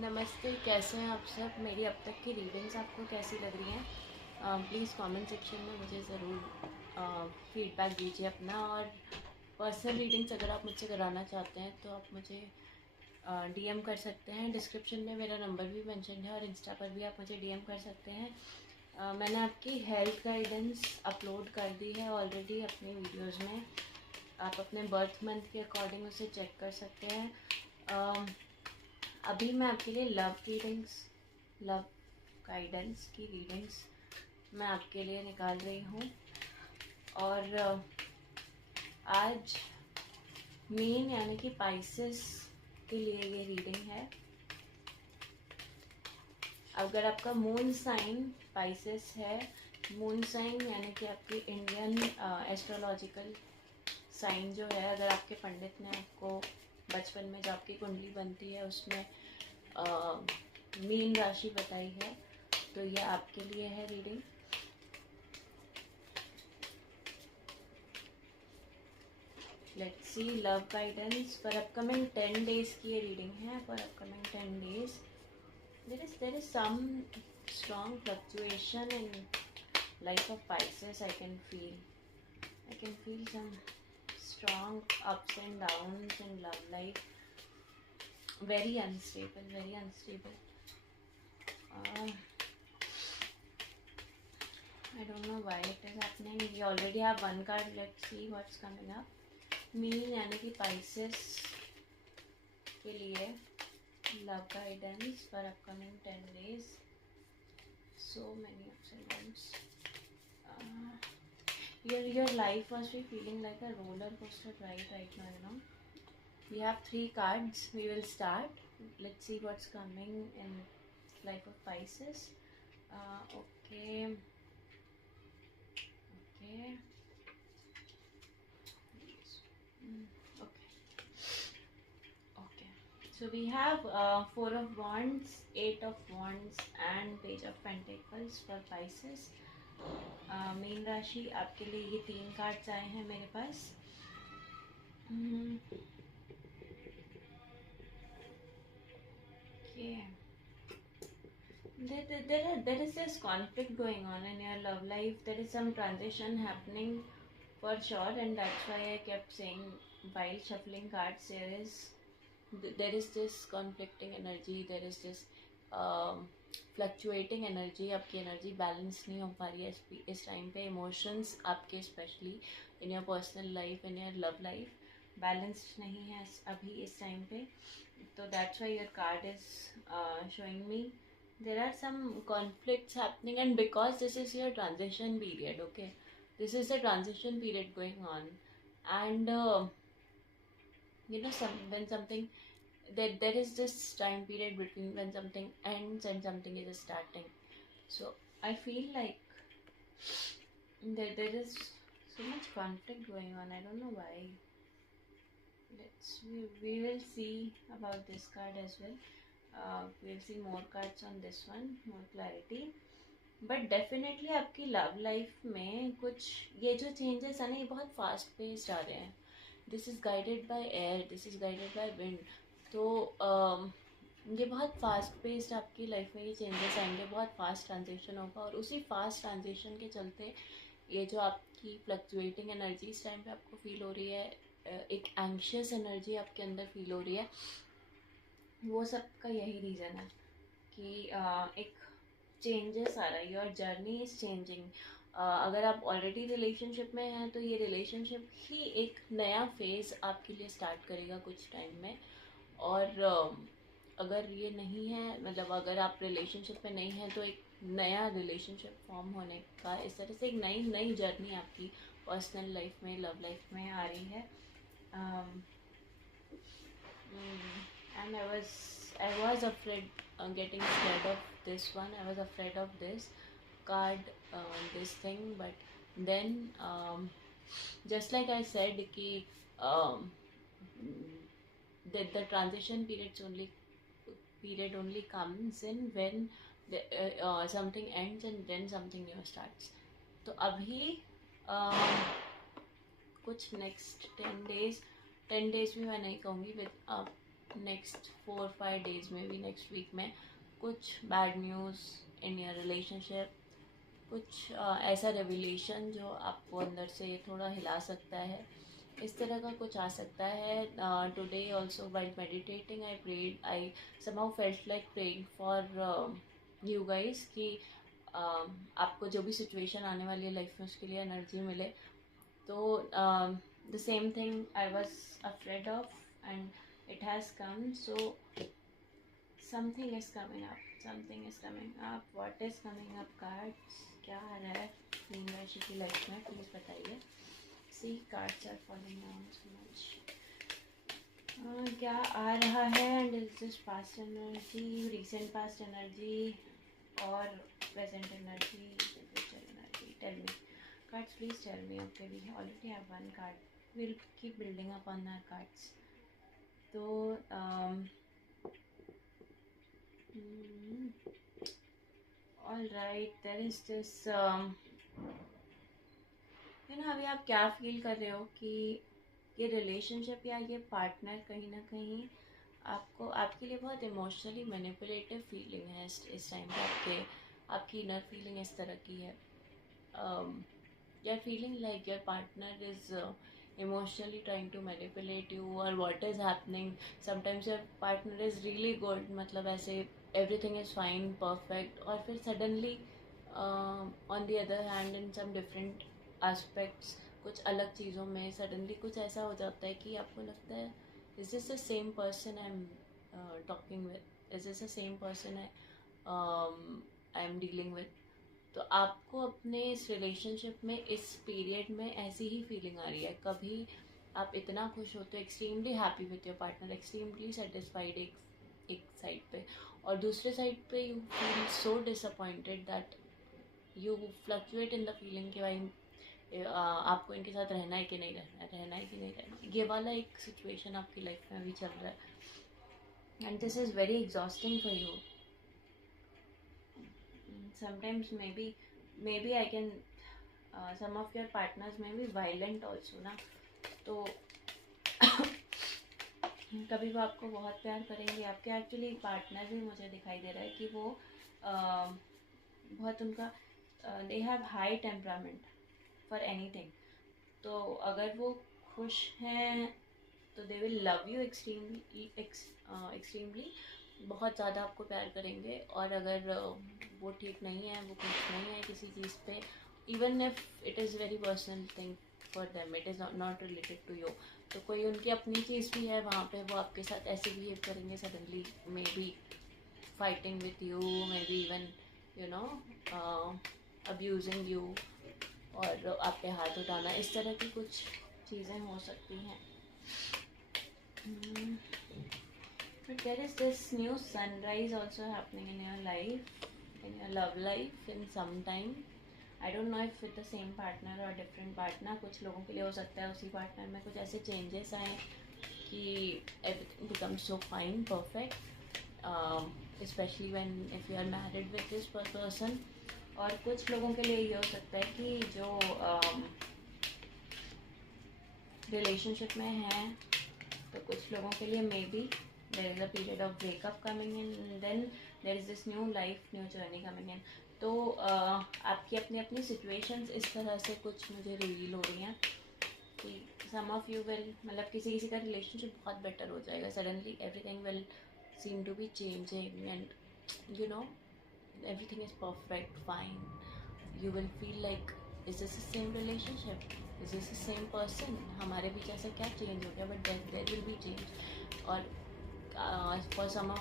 नमस्ते, कैसे हैं आप सब। मेरी अब तक की रीडिंग्स आपको कैसी लग रही हैं? प्लीज़ कमेंट सेक्शन में मुझे ज़रूर फीडबैक दीजिए अपना। और पर्सनल रीडिंग्स अगर आप मुझसे कराना चाहते हैं तो आप मुझे डीएम कर सकते हैं। डिस्क्रिप्शन में मेरा नंबर भी मेंशन है और इंस्टा पर भी आप मुझे डीएम कर सकते हैं। मैंने आपकी हेल्थ गाइडेंस अपलोड कर दी है ऑलरेडी अपनी वीडियोज़ में। आप अपने बर्थ मंथ के अकॉर्डिंग उसे चेक कर सकते हैं। अभी मैं आपके लिए लव गाइडेंस की रीडिंग्स मैं आपके लिए निकाल रही हूँ। और आज मीन यानी कि पाइसेस के लिए ये रीडिंग है। अगर आपका मून साइन पाइसेस है, मून साइन यानी कि आपकी इंडियन एस्ट्रोलॉजिकल साइन जो है, अगर आपके पंडित ने आपको बचपन में जो आपकी कुंडली बनती है उसमें मीन राशि बताई है, तो ये आपके लिए है reading. Let's see love guidance for upcoming 10 days की ये रीडिंग है। For upcoming 10 days there is some strong fluctuation in life of Pisces. I can feel some strong ups and downs in love life. Very unstable. I don't know why it is happening. We already have one card. Let's see what's coming up. Mean यानी कि Pisces के लिए love guidance for upcoming 10 days. So many ups and downs. Your life must be feeling like a roller coaster ride right now, you know. We have 3 cards. We will start. Let's see what's coming in life of Pisces. Okay. Okay. So we have 4 of Wands, 8 of Wands and Page of Pentacles for Pisces. Mean राशि आपके लिए ये 3 cards आए हैं मेरे पास। Okay. There is this conflict going on in your love life. There is some transition happening for sure, and that's why I kept saying while shuffling cards there is this conflicting energy. There is this fluctuating energy. आपकी energy balance नहीं हो पा रही है इस time पे। Emotions आपके specially in your personal life, in your love life balanced नहीं है अभी इस टाइम पे। तो that's why your card is showing me there are some conflicts happening, and because this is your transition period, okay, this is the transition period going on, and you know, when something there is this time period between when something ends and something is starting. So I feel like there is so much conflict going on. I don't know why. We will see about this card as well. We'll see more cards on this one, more clarity. But definitely आपकी love life में कुछ ये जो changes है ना, ये बहुत fast paced आ रहे हैं। This is guided by air, this is guided by wind. तो ये बहुत फास्ट पेस्ड आपकी लाइफ में ये चेंजेस आएंगे, बहुत फास्ट ट्रांजिशन होगा। और उसी फास्ट ट्रांजिशन के चलते ये जो आपकी फ्लक्चुएटिंग एनर्जी इस टाइम पे आपको फील हो रही है, एक एंग्शियस एनर्जी आपके अंदर फील हो रही है, वो सब का यही रीज़न है कि एक चेंजेस आ रहा है। Your journey is changing. अगर आप ऑलरेडी रिलेशनशिप में हैं तो ये रिलेशनशिप ही एक नया फेज़ आपके लिए स्टार्ट करेगा कुछ टाइम में। और अगर ये नहीं है, मतलब अगर आप रिलेशनशिप में नहीं हैं, तो एक नया रिलेशनशिप फॉर्म होने का, इस तरह से एक नई जर्नी आपकी पर्सनल लाइफ में, लव लाइफ में आ रही है। And I was afraid, getting scared of this one. I was afraid of this card, this thing. But then just like I said कि the transition period only comes in when something ends and then something new starts. तो अभी कुछ next 10 days भी मैं नहीं कहूँगी, next 4-5 days में भी, नेक्स्ट वीक में कुछ bad news in your relationship, कुछ ऐसा रेवलेशन जो आपको अंदर से थोड़ा हिला सकता है, इस तरह का कुछ आ सकता है. Today also while meditating I prayed, I somehow felt like praying for you guys कि आपको जो भी सिचुएशन आने वाली है लाइफ में उसके लिए एनर्जी मिले. तो the same thing I was afraid of and it has come. So something is coming up, something is coming up. What is coming up cards? क्या आ रहा है मीन राशि की लाइफ में, प्लीज़ बताइए. See cards are following down so much. क्या आ रहा है and is this past energy, recent past energy और present energy, future energy? Tell me cards, please tell me. Okay, we already have one card. We'll keep building up on our cards. तो all right, there is this अभी आप क्या feel कर रहे हो कि ये रिलेशनशिप या ये पार्टनर कहीं ना कहीं आपको, आपके लिए बहुत इमोशनली मैनिपुलेटिव फीलिंग है इस टाइम पे. आपकी इनर फीलिंग इस तरह की है. You are feeling like your partner is emotionally trying to manipulate you or what is happening. Sometimes your partner is really good, मतलब ऐसे everything is fine, perfect, और फिर suddenly on the other hand in some different aspects, कुछ अलग चीज़ों में suddenly कुछ ऐसा हो जाता है कि आपको लगता है is this the same person I'm talking with, is this the same person I'm dealing with. तो आपको अपने इस रिलेशनशिप में इस पीरियड में ऐसी ही फीलिंग आ रही है. कभी आप इतना खुश होते हो, extremely happy with your partner, extremely satisfied एक साइड पे, और दूसरे साइड पे you feel so disappointed that you fluctuate in the feeling कि भाई आपको इनके साथ रहना है कि नहीं रहना है, रहना है कि नहीं रहना. ये वाला एक सिचुएशन आपकी लाइफ में अभी चल रहा है and this is very exhausting for you. Sometimes maybe I can some of your partners may be violent also ना. तो कभी वो आपको बहुत प्यार करेंगे. आपके एक्चुअली पार्टनर भी मुझे दिखाई दे रहा है कि वो बहुत उनका they have high temperament for anything. तो अगर वो खुश हैं तो they will love you extremely, बहुत ज़्यादा आपको प्यार करेंगे. और अगर वो ठीक नहीं है, वो खुश नहीं है किसी चीज़ पे, even if it is very personal thing for them, it is not related to you, तो कोई उनकी अपनी चीज़ भी है वहाँ पे, वो आपके साथ ऐसे बिहेव करेंगे suddenly, may be fighting with you, may be even you know abusing you, और आप पे हाथ उठाना, इस तरह की कुछ चीज़ें हो सकती हैं. But there is this new sunrise also happening in your life, in your love life, in some time. I don't know if with the same partner or different partner. कुछ लोगों के लिए हो सकता है उसी पार्टनर में कुछ ऐसे changes आए कि everything becomes so fine, perfect, especially when if you are married with this person. और कुछ लोगों के लिए ये हो सकता है कि जो रिलेशनशिप में हैं, तो कुछ लोगों के लिए may be there is a period of breakup coming in, and then there is this new life, new journey coming in. तो आपकी अपनी अपनी situations इस तरह से कुछ मुझे रिवील हो रही हैं कि some of you will, मतलब किसी किसी का relationship बहुत better हो जाएगा, suddenly everything will seem to be changing and you know everything is perfect, fine. You will feel like is this the same relationship, is this the same person, हमारे बीच ऐसा क्या change हो गया, but there will be change. और for some of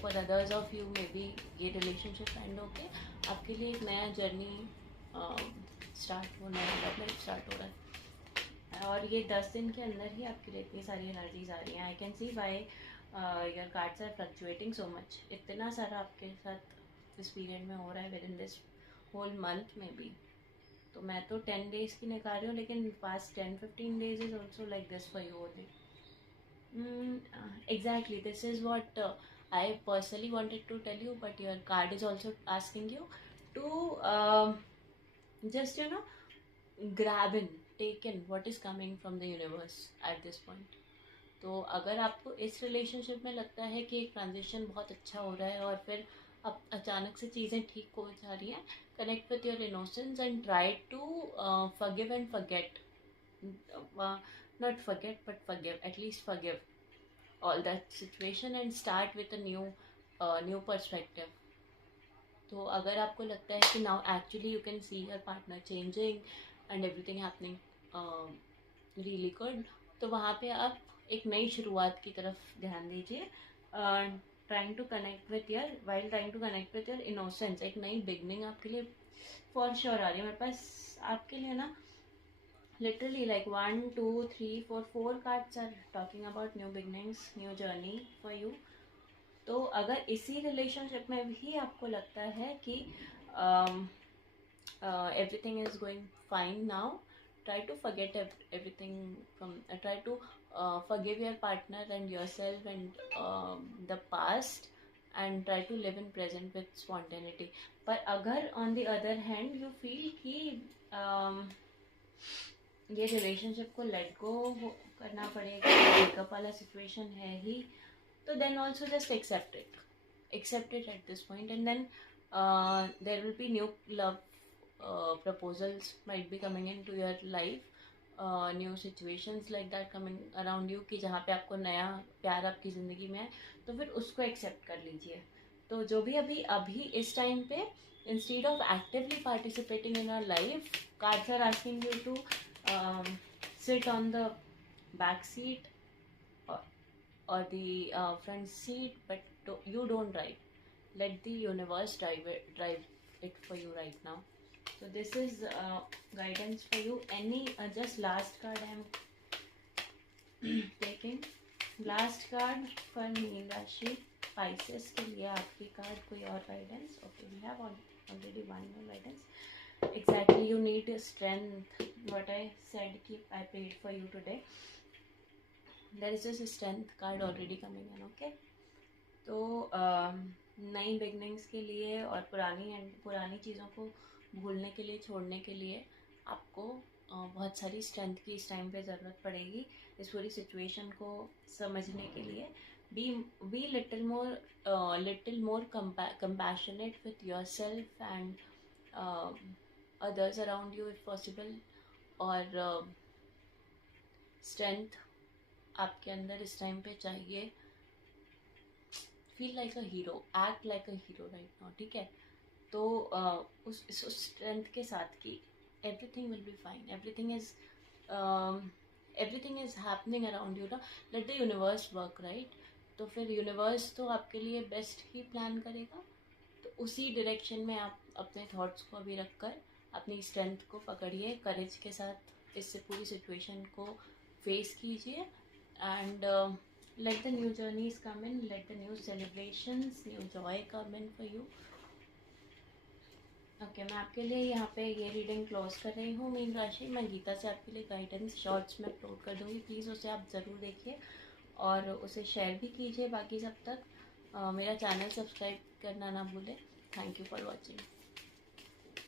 for others of you maybe ये relationship end होके आपके लिए एक नया जर्नी स्टार्ट होना है, लव लाइफ स्टार्ट हो रहा है. और ये 10 दिन के अंदर ही आपके लिए इतनी सारी एनर्जीज आ रही हैं. I can see why your cards are fluctuating so much. इतना सारा आपके साथ इस पीरियड में हो रहा है, within this whole month में भी. तो मैं तो 10 डेज़ की निकाल रही हूँ, लेकिन past 10-15 days is also like this for you only. Exactly, this is what I personally wanted to tell you, but your card is also asking you to just grab in, take in what is coming from the universe at this point. तो अगर आपको इस relationship में लगता है कि एक transition बहुत अच्छा हो रहा है और फिर अब अचानक से चीज़ें ठीक हो जा रही हैं, connect with your innocence and try to forgive and forget. Not forget, but forgive. At least forgive all that situation and start with a new perspective. तो अगर आपको लगता है कि now actually you can see your partner changing and everything happening really good, तो वहाँ पे आप एक नई शुरुआत की तरफ ध्यान दीजिए. Trying to connect with your while trying to connect with your innocence. एक नई बिगनिंग आपके लिए फॉर श्योर आ रही है. मेरे पास आपके लिए ना literally like 1 2 3 4 4 cards are talking about new beginnings, new journey for you. तो अगर इसी रिलेशनशिप में भी आपको लगता है कि everything is going fine now, try to forget everything from try to forgive your partner and yourself and the past and try to live in present with spontaneity. पर अगर on the other hand you feel कि ये relationship को let go करना पड़ेगा, breakup वाला situation है ही, तो then also just accept it at this point, and then there will be new love proposals might be coming into your life, new situations like that coming around you कि जहाँ पे आपको नया प्यार आपकी ज़िंदगी में है, तो फिर उसको एक्सेप्ट कर लीजिए. तो जो भी अभी इस टाइम पे instead of actively participating in our life, cards are asking you to sit on the back seat or the front seat, but you don't drive. Let the universe drive it for you right now. So this is guidance for you. Any just last card I am taking. Last card for Meen Rashi, Pisces के लिए आपकी card. कोई और guidance? Okay, we have already one more guidance. Exactly, you need strength. What I said कि I prayed for you today. There is just a strength card already coming in. Okay, तो नई beginnings के लिए और पुरानी चीज़ों को भूलने के लिए, छोड़ने के लिए आपको बहुत सारी स्ट्रेंथ की इस टाइम पे ज़रूरत पड़ेगी. इस पूरी सिचुएशन को समझने के लिए be little more compassionate with yourself and others around you if possible. और स्ट्रेंथ आपके अंदर इस टाइम पे चाहिए. Feel like a hero, act like a hero right now. ठीक है, तो उस स्ट्रेंथ के साथ की everything will be fine. Everything is happening around you ना. Let the universe work right. तो फिर यूनिवर्स तो आपके लिए बेस्ट ही प्लान करेगा. तो उसी डायरेक्शन में आप अपने थॉट्स को अभी रखकर अपनी स्ट्रेंथ को पकड़िए, करेज के साथ इससे पूरी सिचुएशन को फेस कीजिए. And let the new journeys come in, let the new celebrations, new joy come in for you. Okay, मैं आपके लिए यहाँ पे ये रीडिंग क्लोज कर रही हूँ. मीन राशि, मैं गीता से आपके लिए गाइडेंस शॉर्ट्स में अपलोड कर दूँगी. प्लीज़ उसे आप ज़रूर देखिए और उसे शेयर भी कीजिए बाकी सब तक. मेरा चैनल सब्सक्राइब करना ना भूलें. Thank you for watching.